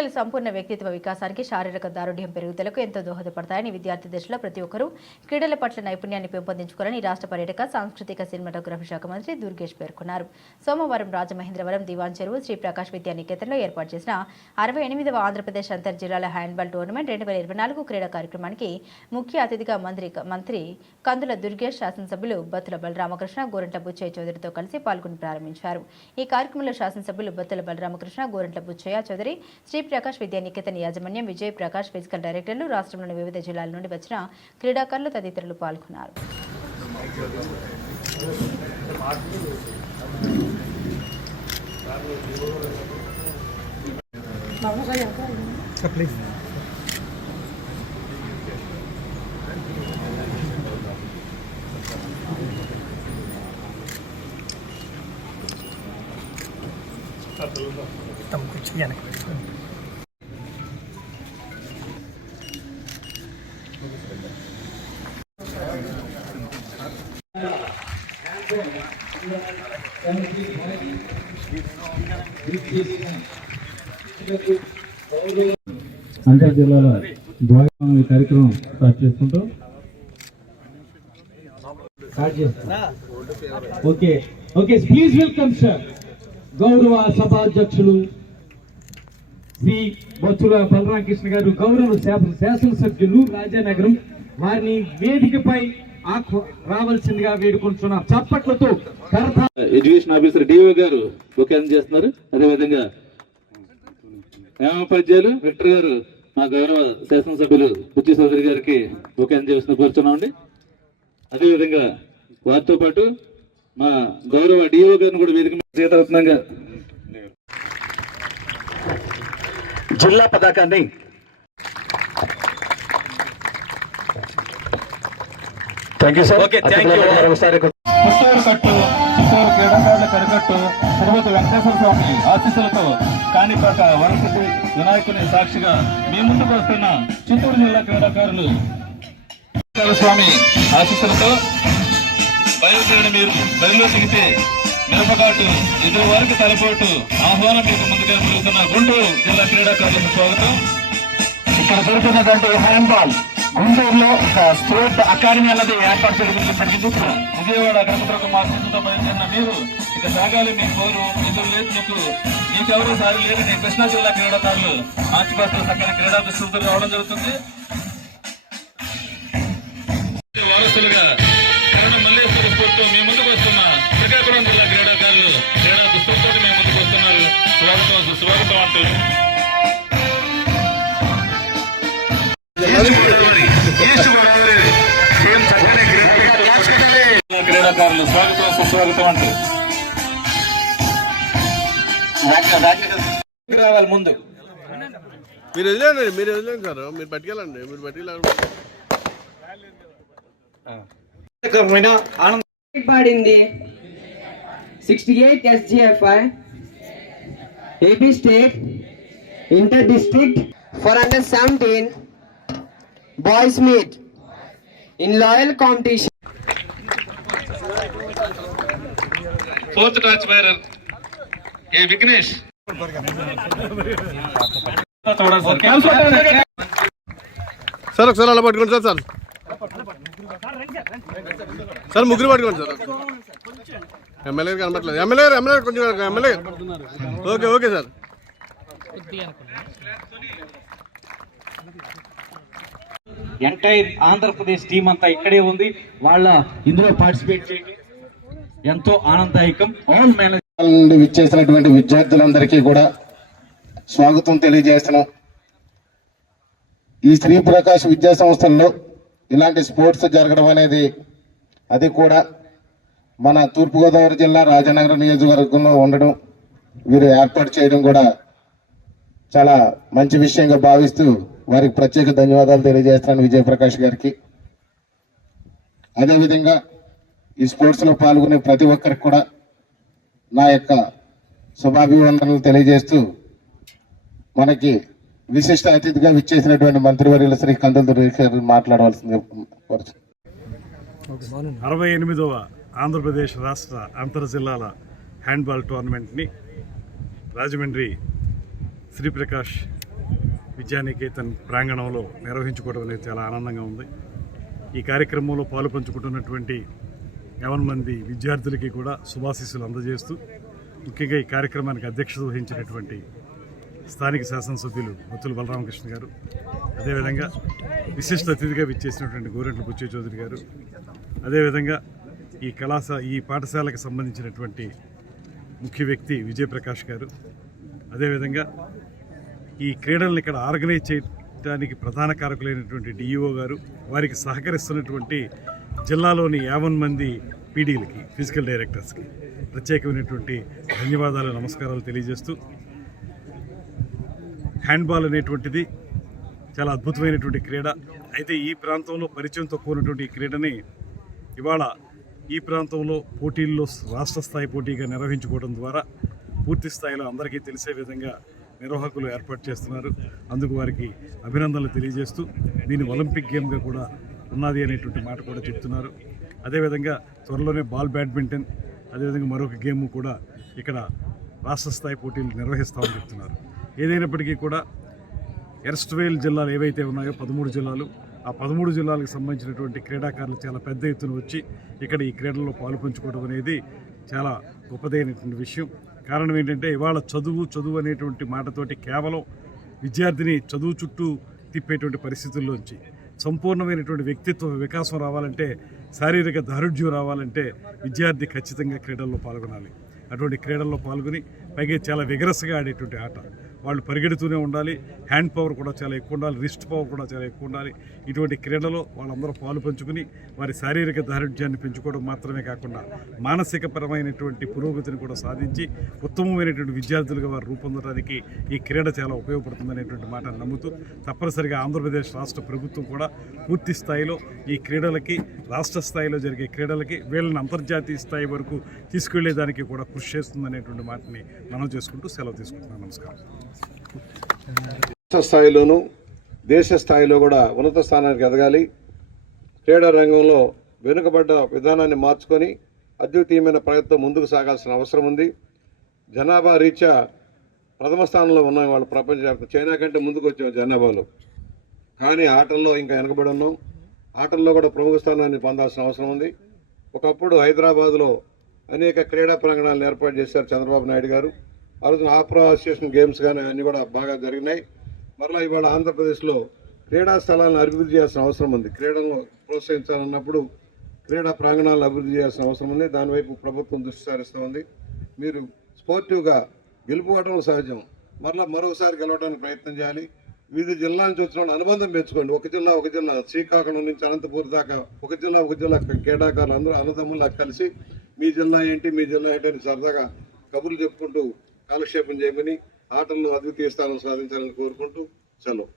క్రీడలు సంపూర్ణ వ్యక్తిత్వ వికాసానికి శారీరక దారుఢ్యం పెరుగుదలకు ఎంతో దోహదపడతాయని విద్యార్థి దశలో ప్రతి ఒక్కరూ క్రీడల పట్ల నైపుణ్యాన్ని పెంపొందించుకోవాలని రాష్ట్ర పర్యాటక సాంస్కృతిక సినిమాటోగ్రఫీ శాఖ మంత్రి దుర్గేష్ పేర్కొన్నారు. సోమవారం రాజమహేంద్రవరం దివాన్ చెరువు శ్రీ ప్రకాష్ విద్యా ఏర్పాటు చేసిన అరవై ఎనిమిదవ ఆంధ్రప్రదేశ్ అంతర్ జిల్లాల హ్యాండ్బాల్ టోర్నమెంట్ రెండు వేల ఇరవై నాలుగు క్రీడా కార్యక్రమానికి ముఖ్య అతిథిగా మంత్రి మంత్రి కందుల దుర్గేష్ శాసనసభ్యులు బత్తుల బలరామకృష్ణ గోరంట్ల బుచ్చయ్య చౌదరితో కలిసి పాల్గొని ప్రారంభించారు. ఈ కార్యక్రమంలో శాసనసభ్యులు బత్తుల బలరామకృష్ణ గోరంట్ల బుచ్చయ్య చౌదరి శ్రీ ప్రకాష్ విద్యానికేతన్ యాజమాన్యం విజయ్ ప్రకాష్ ఫిజికల్ డైరెక్టర్లు రాష్ట్రంలోని వివిధ జిల్లాల నుండి వచ్చిన క్రీడాకారులు తదితరులు పాల్గొన్నారు. తమ కొంచెం వెనక్కి అంతర్ జిల్లాల భాగంగా కార్యక్రమం స్టార్ట్ చేసుకుంటూ. స్టార్ట్ చేస్తాం. Okay. Okay please welcome sir గౌరవ సభాధ్యక్షులు శ్రీ బొత్తుల బలరామకృష్ణ గారు గౌరవ శాసన శాసనసభ్యులు రాజానగరం వారిని వేదికపై రావాల్సిందిగా వేడుకుంటున్నాం. చప్పట్లతో ఎడ్యుకేషన్ ఆఫీసర్ డిఓ గారు బుక్ చేస్తున్నారు? అదేవిధంగా ఉపాధ్యాయులు విక్టర్ గారు మా గౌరవ శాసనసభ్యులు బుచ్చి చౌదరి గారికి బుక్ చేస్తున్న కూర్చున్నామండి అదేవిధంగా వారితో పాటు మా గౌరవ డిఓ గారిని కూడా వేదిక మీద సీతారత్నంగా జిల్లా పతాకాన్ని thank you sir okay thank you మరొకసారి పుత్తూరు కట్టు చిత్తూరు క్రీడాకారుల కరికట్టు తిరుపతి వెంకటేశ్వర స్వామి ఆశీస్సులతో కాణిపాక వరసిద్ధి వినాయకుని సాక్షిగా మీ ముందుకు వస్తున్న చిత్తూరు జిల్లా క్రీడాకారులు. స్వామి ఆశీస్సులతో బయలుదేరిన మీరు బయలు దిగితే మిరపకాటు ఎదురు వారికి తలపోటు ఆహ్వానం మీకు ముందుగా పెరుగుతున్న గుంటూరు జిల్లా క్రీడాకారులకు స్వాగతం. ఇక్కడ జరుగుతున్నటువంటి హ్యాండ్బాల్ గుంటూరులో స్పోర్ట్ అకాడమీ అన్నది ఏర్పాటు చేయడం జరిగింది విజయవాడ గణపతి మార్గంతో బయలుదేరిన మీరు ఇక సాగాలి మీ కోరు ఎదురు లేదు మీకు మీకెవరూ సారి లేదని కృష్ణా జిల్లా క్రీడాకారులు ఆచిపాత్ర చక్కని క్రీడా దుస్తులతో రావడం జరుగుతుంది. వారసులుగా కరణ మల్లేశ్వర స్ఫూర్తితో మీ ముందుకు వస్తున్న శ్రీకాకుళం జిల్లా క్రీడాకారులు క్రీడా దుస్తులతో మీ ముందుకు వస్తున్నారు. స్వాగతం స్వాగతం అంటూ క్రీడాకారులు స్వాగతం సుస్వాగతం అంటూ రావాలి ముందు. మీరు వదిలేండి మీరు వదిలేండి సార్. మీరు పట్టుకెళ్ళండి మీరు పట్టుకెళ్ళండి పాడింది sixty eight SGFI AP state inter district for under seventeen boys meet in loyal competition fourth టాచ్ బైరర్ ఏ విఘ్నేష్? సార్ ఒకసారి అలా పట్టుకోండి సార్ సార్. సార్ ముగ్గురు పట్టుకోండి సార్. ఎమ్మెల్యే గారు కనబట్లేదు ఎమ్మెల్యే గారు ఎమ్మెల్యే కొంచెం MLA okay okay sir. Entire Andhra Pradesh team అంతా ఇక్కడే ఉంది. వాళ్ళ ఇందులో పార్టిసిపేట్ చేయడం. ఎంతో ఆనందదాయకం. ఆల్ నుండి విచ్చేసినటువంటి విద్యార్థులందరికీ కూడా స్వాగతం తెలియజేస్తున్నాం. ఈ శ్రీ ప్రకాష్ విద్యా సంస్థల్లో ఇలాంటి స్పోర్ట్స్ జరగడం అనేది అది కూడా మన తూర్పుగోదావరి జిల్లా రాజనగరం నియోజకవర్గంలో ఉండడం వీరు ఏర్పాటు చేయడం కూడా చాలా మంచి విషయంగా భావిస్తూ వారికి ప్రత్యేక ధన్యవాదాలు తెలియజేస్తున్నాను విజయప్రకాష్ గారికి. అదేవిధంగా ఈ స్పోర్ట్స్లో పాల్గొనే ప్రతి ఒక్కరికి కూడా నా యొక్క శుభాభివందనలు తెలియజేస్తూ మనకి విశిష్ట అతిథిగా విచ్చేసినటువంటి మంత్రివర్యుల శ్రీ కందుల దుర్గేష్ మాట్లాడవలసింది అరవై ఎనిమిదవ ఆంధ్రప్రదేశ్ రాష్ట్ర అంతర్ జిల్లాల హ్యాండ్బాల్ టోర్నమెంట్ని రాజమండ్రి శ్రీప్రకాష్ విద్యానికేతన్ ప్రాంగణంలో నిర్వహించుకోవడం అనేది చాలా ఆనందంగా ఉంది. ఈ కార్యక్రమంలో పాలు పంచుకుంటున్నటువంటి యావన్ మంది విద్యార్థులకి కూడా శుభాశీస్సులు అందజేస్తూ ముఖ్యంగా ఈ కార్యక్రమానికి అధ్యక్షత వహించినటువంటి స్థానిక శాసనసభ్యులు బొత్తుల బలరామకృష్ణ గారు అదేవిధంగా విశిష్ట అతిథిగా విచ్చేసినటువంటి గోరెంట్ల బుచ్చే చౌదరి గారు అదేవిధంగా ఈ కళాశా ఈ పాఠశాలకు సంబంధించినటువంటి ముఖ్య వ్యక్తి విజయప్రకాష్ గారు అదేవిధంగా ఈ క్రీడలను ఇక్కడ ఆర్గనైజ్ చేయడానికి ప్రధాన కారకులైనటువంటి డిఈఓ గారు వారికి సహకరిస్తున్నటువంటి జిల్లాలోని యావన్ మంది పీడీలకి ఫిజికల్ డైరెక్టర్స్కి ప్రత్యేకమైనటువంటి ధన్యవాదాలు నమస్కారాలు తెలియజేస్తూ హ్యాండ్బాల్ అనేటువంటిది చాలా అద్భుతమైనటువంటి క్రీడ. అయితే ఈ ప్రాంతంలో పరిచయం తక్కువ ఉన్నటువంటి ఈ క్రీడని ఇవాళ ఈ ప్రాంతంలో పోటీల్లో రాష్ట్ర స్థాయి పోటీగా నిర్వహించుకోవడం ద్వారా పూర్తి స్థాయిలో అందరికీ తెలిసే విధంగా నిర్వాహకులు ఏర్పాటు చేస్తున్నారు. అందుకు వారికి అభినందనలు తెలియజేస్తూ దీన్ని ఒలింపిక్ గేమ్గా కూడా ఉన్నది అనేటువంటి మాట కూడా చెప్తున్నారు. అదేవిధంగా త్వరలోనే బాల్ బ్యాడ్మింటన్ అదేవిధంగా మరొక గేమ్ కూడా ఇక్కడ రాష్ట్ర స్థాయి పోటీలు నిర్వహిస్తామని చెప్తున్నారు. ఏదైనప్పటికీ కూడా ఎర్స్ట్వేల్ జిల్లాలు ఏవైతే ఉన్నాయో పదమూడు జిల్లాలు ఆ పదమూడు జిల్లాలకు సంబంధించినటువంటి క్రీడాకారులు చాలా పెద్ద ఎత్తున వచ్చి ఇక్కడ ఈ క్రీడల్లో పాల్పంచుకోవడం అనేది చాలా గొప్పదైనటువంటి విషయం. కారణం ఏంటంటే ఇవాళ చదువు చదువు అనేటువంటి మాటతోటి కేవలం విద్యార్థిని చదువు చుట్టూ తిప్పేటువంటి పరిస్థితుల్లోంచి సంపూర్ణమైనటువంటి వ్యక్తిత్వ వికాసం రావాలంటే శారీరక దారుఢ్యం రావాలంటే విద్యార్థి ఖచ్చితంగా క్రీడల్లో పాల్గొనాలి. అటువంటి క్రీడల్లో పాల్గొని పైగా చాలా విగరస్గా ఆడేటువంటి ఆట. వాళ్ళు పరిగెడుతూనే ఉండాలి. హ్యాండ్ పవర్ కూడా చాలా ఎక్కువ ఉండాలి. రిస్ట్ పవర్ కూడా చాలా ఎక్కువ ఉండాలి. ఇటువంటి క్రీడలో వాళ్ళందరూ పాలు పంచుకుని వారి శారీరక దారుఢ్యాన్ని పెంచుకోవడం మాత్రమే కాకుండా మానసిక పరమైనటువంటి పురోగతిని కూడా సాధించి ఉత్తమమైనటువంటి విద్యార్థులుగా వారు రూపొందడానికి ఈ క్రీడ చాలా ఉపయోగపడుతుందనేటువంటి మాటను నమ్ముతూ తప్పనిసరిగా ఆంధ్రప్రదేశ్ రాష్ట్ర ప్రభుత్వం కూడా పూర్తి స్థాయిలో ఈ క్రీడలకి రాష్ట్ర స్థాయిలో జరిగే క్రీడలకి వీళ్ళని అంతర్జాతీయ స్థాయి వరకు తీసుకెళ్ళేదానికి కూడా కృషి చేస్తుందనేటువంటి మాటని మనం చేసుకుంటూ సెలవు తీసుకుంటున్నాను. నమస్కారం. స్థాయిలోనూ దేశ స్థాయిలో కూడా ఉన్నత స్థానానికి ఎదగాలి. క్రీడా రంగంలో వెనుకబడ్డ విధానాన్ని మార్చుకొని అద్వితీయమైన ప్రయత్నం ముందుకు సాగాల్సిన అవసరం ఉంది. జనాభా రీత్యా ప్రథమ స్థానంలో ఉన్న వాళ్ళు ప్రపంచవ్యాప్తంగా చైనా కంటే ముందుకు వచ్చాం జనాభాలో. కానీ ఆటల్లో ఇంకా వెనకబడి ఉన్నాం. ఆటల్లో కూడా ప్రముఖ స్థానాన్ని పొందాల్సిన అవసరం ఉంది. ఒకప్పుడు హైదరాబాద్లో అనేక క్రీడా ప్రాంగణాలను ఏర్పాటు చేశారు చంద్రబాబు నాయుడు గారు. ఆ రోజున ఆప్రో అసోసియేషన్ గేమ్స్ కానీ అన్నీ కూడా బాగా జరిగినాయి. మరలా ఇవాళ ఆంధ్రప్రదేశ్లో క్రీడా స్థలాలను అభివృద్ధి చేయాల్సిన అవసరం ఉంది. క్రీడలను ప్రోత్సహించాలన్నప్పుడు క్రీడా ప్రాంగణాలను అభివృద్ధి చేయాల్సిన అవసరం ఉంది. దానివైపు ప్రభుత్వం దృష్టి సారిస్తూ ఉంది. మీరు స్పోర్టివ్గా గెలుపుకోవడం సహజం మరలా మరోసారి గెలవడానికి ప్రయత్నం చేయాలి. వివిధ జిల్లా నుంచి వచ్చిన వాళ్ళు అనుబంధం పెంచుకోండి. ఒక జిల్లా ఒక జిల్లా. శ్రీకాకుళం నుంచి అనంతపూర్ దాకా ఒక జిల్లా ఒక జిల్లా క్రీడాకారులు అందరూ అన్నదమ్ములా కలిసి మీ జిల్లా ఏంటి మీ జిల్లా ఏంటి అని సరదాగా కబుర్లు చెప్పుకుంటూ కాలక్షేపం చేయమని ఆటల్లో అద్వితీయ స్థానం సాధించాలని కోరుకుంటూ సెలవు.